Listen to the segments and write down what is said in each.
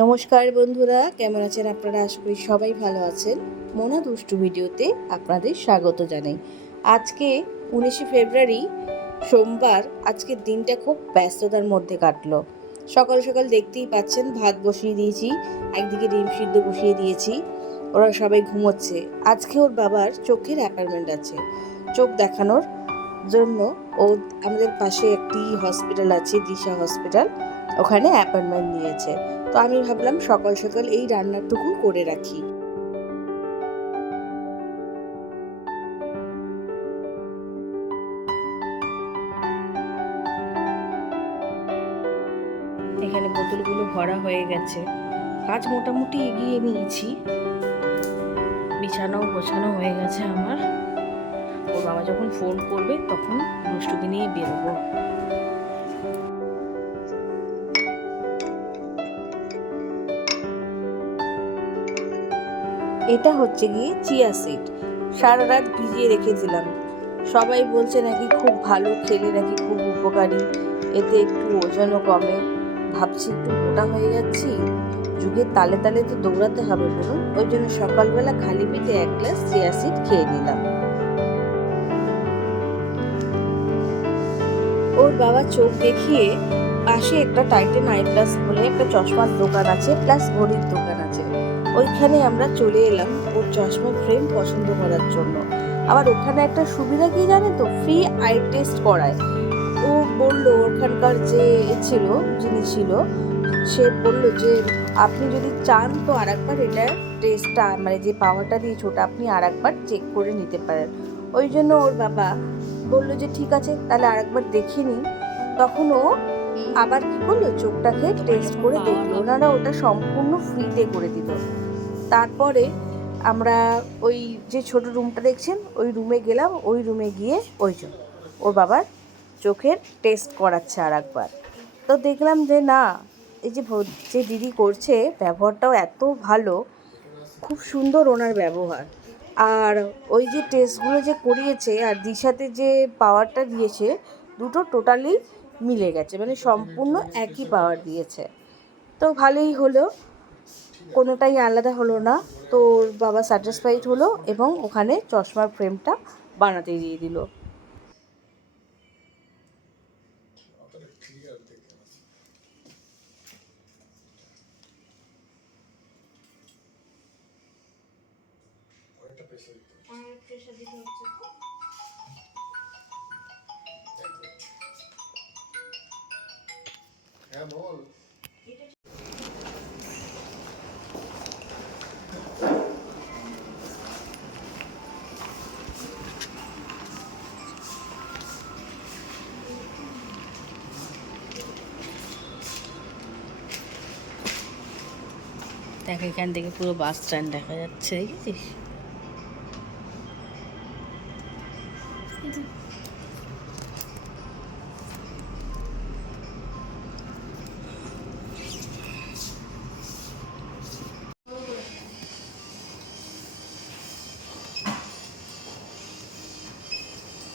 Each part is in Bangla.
নমস্কার বন্ধুরা, কেমন আছেন আপনারা? আশা করি সবাই ভালো আছেন। মোনা দুষ্টু ভিডিওতে আপনাদের স্বাগত জানাই। আজকে 19শে ফেব্রুয়ারি, সোমবার। আজকের দিনটা খুব ব্যস্ততার মধ্যে কাটলো। সকাল সকাল দেখতেই পাচ্ছেন, ভাত বসিয়ে দিয়েছি, একদিকে ডিম সিদ্ধ বসিয়ে দিয়েছি। ওরা সবাই ঘুমোচ্ছে। আজকে ওর বাবার চোখের অ্যাপয়েন্টমেন্ট আছে, চোখ দেখানোর জন্য। ও আমাদের পাশে একটি হসপিটাল আছে, দিশা হসপিটাল, ওখানে অ্যাপয়েন্টমেন্ট নিয়েছে। তো আমি ভাবলাম সকাল সকাল এই রান্নাটুকু করে রাখি। এখানে বোতলগুলো ভরা হয়ে গেছে, কাজ মোটামুটি এগিয়ে নিয়েছি, বিছানাও গোছানো হয়ে গেছে আমার। ওর বাবা যখন ফোন করবে তখন দুষ্টুকে নিয়ে বেরোবো। এটা হচ্ছে গিয়ে চিয়া সিড, সারা রাত ভিজিয়ে রেখেছিলাম। সবাই বলছে নাকি খুব ভালো, খেলে নাকি খুব উপকারী, এতে একটু ওজনও কমে। ভাবছি একটু মোটা হয়ে যাচ্ছি, যুগের তালে তালে তো দৌড়াতে হবে বলুন। ওই জন্য সকালবেলা খালি পেটে 1 গ্লাস চিয়া সিড খেয়ে নিলাম। ওর বাবা চোখ দেখিয়ে পাশে একটা টাইটেন আই প্লাস বলে একটা চশমার দোকান আছে, প্লাস ঘড়ির দোকান আছে, ওইখানে আমরা চলে এলাম ওর চশমার ফ্রেম পছন্দ করার জন্য। আবার ওখানে একটা সুবিধা কি জানে তো, ফ্রি আই টেস্ট করায়। ও বলল, ওখানকার যে ছিল, যিনি ছিল, সে বলল যে আপনি যদি চান তো আরেকবার এটা টেস্টটা, মানে যে পাওয়ারটা দিয়েছে ওটা আপনি আরেকবার চেক করে নিতে পারেন। ওই জন্য ওর বাবা বললো যে ঠিক আছে, তাহলে আরেকবার দেখে নিই। তখন ও আবার কি করলো, চোখটাকে টেস্ট করে দেখলো। ওনারা ওটা সম্পূর্ণ ফ্রিতে করে দিল। তারপরে আমরা ওই যে ছোট রুমটা দেখছেন, ওই রুমে গেলাম। ওই রুমে গিয়ে ওই জন্য ওর বাবার চোখের টেস্ট করাচ্ছে আর একবার। তো দেখলাম যে না, এই যে যে দিদি করছে, ব্যবহারটাও এত ভালো, খুব সুন্দর ওনার ব্যবহার। আর ওই যে টেস্টগুলো যে করিয়েছে আর দিশাতে যে পাওয়ারটা দিয়েছে, দুটো টোটালি মিলে গেছে, মানে সম্পূর্ণ একই পাওয়ার দিয়েছে। তো ভালোই হলো, কোনোটাই আলাদা হলো না। তো ওর বাবা স্যাটিসফাইড হলো এবং ওখানে চশমার ফ্রেমটা বানাতে দিয়ে দিল। দেখ, এখান থেকে পুরো বাস স্ট্যান্ড দেখা যাচ্ছে, দেখেছিস?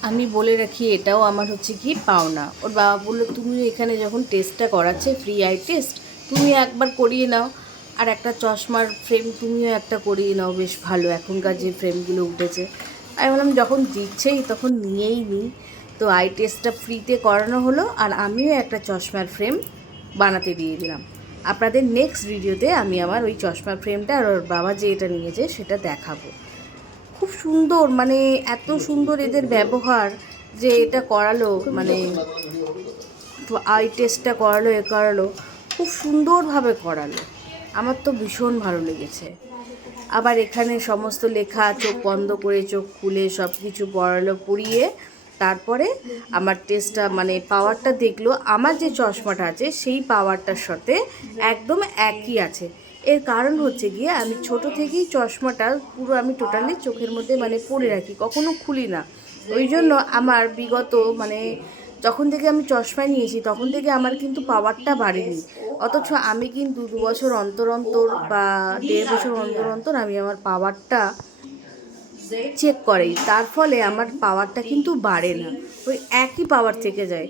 আমি বলে রাখি, এটাও আমার হচ্ছে কি পাওনা। ওর বাবা বললো, তুমি এখানে যখন টেস্টটা করাচ্ছে, ফ্রি আই টেস্ট, তুমি একবার করিয়ে নাও। আর একটা চশমার ফ্রেম তুমিও একটা করিয়ে নাও, বেশ ভালো এখনকার যে ফ্রেমগুলো উঠেছে। আমি বললাম যখন দিচ্ছেই তখন নিয়েই নিই। তো আই টেস্টটা ফ্রিতে করানো হলো, আর আমিও একটা চশমার ফ্রেম বানাতে দিয়ে দিলাম। আপনাদের নেক্সট ভিডিওতে আমি আমার ওই চশমার ফ্রেমটা আর ওর বাবা যে এটা নিয়েছে সেটা দেখাবো। খুব সুন্দর, মানে এত সুন্দর এদের ব্যবহার, যে এটা করালো, মানে আই টেস্টটা করালো, করালো, খুব সুন্দরভাবে করালো। আমার তো ভীষণ ভালো লেগেছে। আবার এখানে সমস্ত লেখা, চোখ বন্ধ করে চোখ খুলে সব কিছু পড়ালো, পড়িয়ে তারপরে আমার টেস্টটা, মানে পাওয়ারটা দেখলো। আমার যে চশমাটা আছে সেই পাওয়ারটার সাথে একদম একই আছে। এর কারণ হচ্ছে গিয়ে, আমি ছোট থেকেই চশমাটা পুরো আমি টোটালি চোখের মধ্যে মানে পরে রাখি, কখনো খুলি না। ওই জন্য আমার বিগত, মানে যখন থেকে আমি চশমা নিয়েছি তখন থেকে আমার কিন্তু পাওয়ারটা বাড়েনি। অথচ আমি কিন্তু 2 বছর অন্তর অন্তর বা 1.5 বছর অন্তর অন্তর আমি আমার পাওয়ারটা চেক করে, তার ফলে আমার পাওয়ারটা কিন্তু বাড়ে না, ওই একই পাওয়ার থেকে যায়।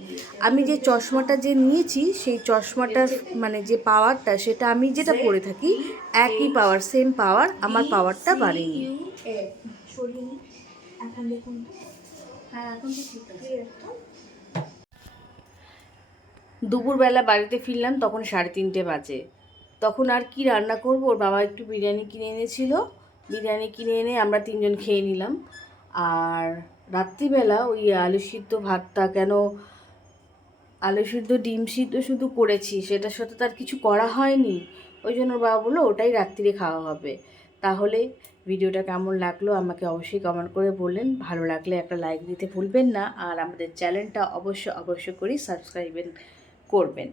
আমি যে চশমাটা যে নিয়েছি সেই চশমাটার মানে যে পাওয়ারটা, সেটা আমি যেটা পরে থাকি একই পাওয়ার, সেম পাওয়ার, আমার পাওয়ারটা বাড়েনি। এখন দেখুন, হ্যাঁ এখন তো ঠিক আছে। দুপুরবেলা বাড়িতে ফিরলাম, তখন 3:30 বাজে। তখন আর কি রান্না করব, ওর বাবা একটু বিরিয়ানি কিনে এনেছিল, বিরিয়ানি কিনে এনে আমরা 3জন খেয়ে নিলাম। আর রাত্রিবেলা ওই আলু সিদ্ধ ভাতটা, কেন আলু সিদ্ধ ডিম সিদ্ধ শুধু করেছি, সেটার সাথে তার কিছু করা হয়নি, ওই জন্য ওর বাবা বললো ওটাই রাত্রিরে খাওয়া হবে। তাহলে ভিডিওটা কেমন লাগলো আমাকে অবশ্যই কমেন্ট করে বললেন, ভালো লাগলে একটা লাইক দিতে ভুলবেন না, আর আমাদের চ্যানেলটা অবশ্যই করে সাবস্ক্রাইব করবেন।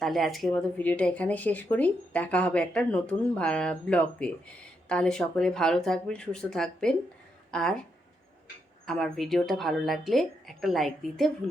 তাহলে আজকের মতো ভিডিওটা এখানে শেষ করি, দেখা হবে একটা নতুন ব্লগে। তাহলে সকলে ভালো থাকবেন, সুস্থ থাকবেন, আর আমার ভিডিওটা ভালো লাগলে একটা লাইক দিতে ভুলবেন না।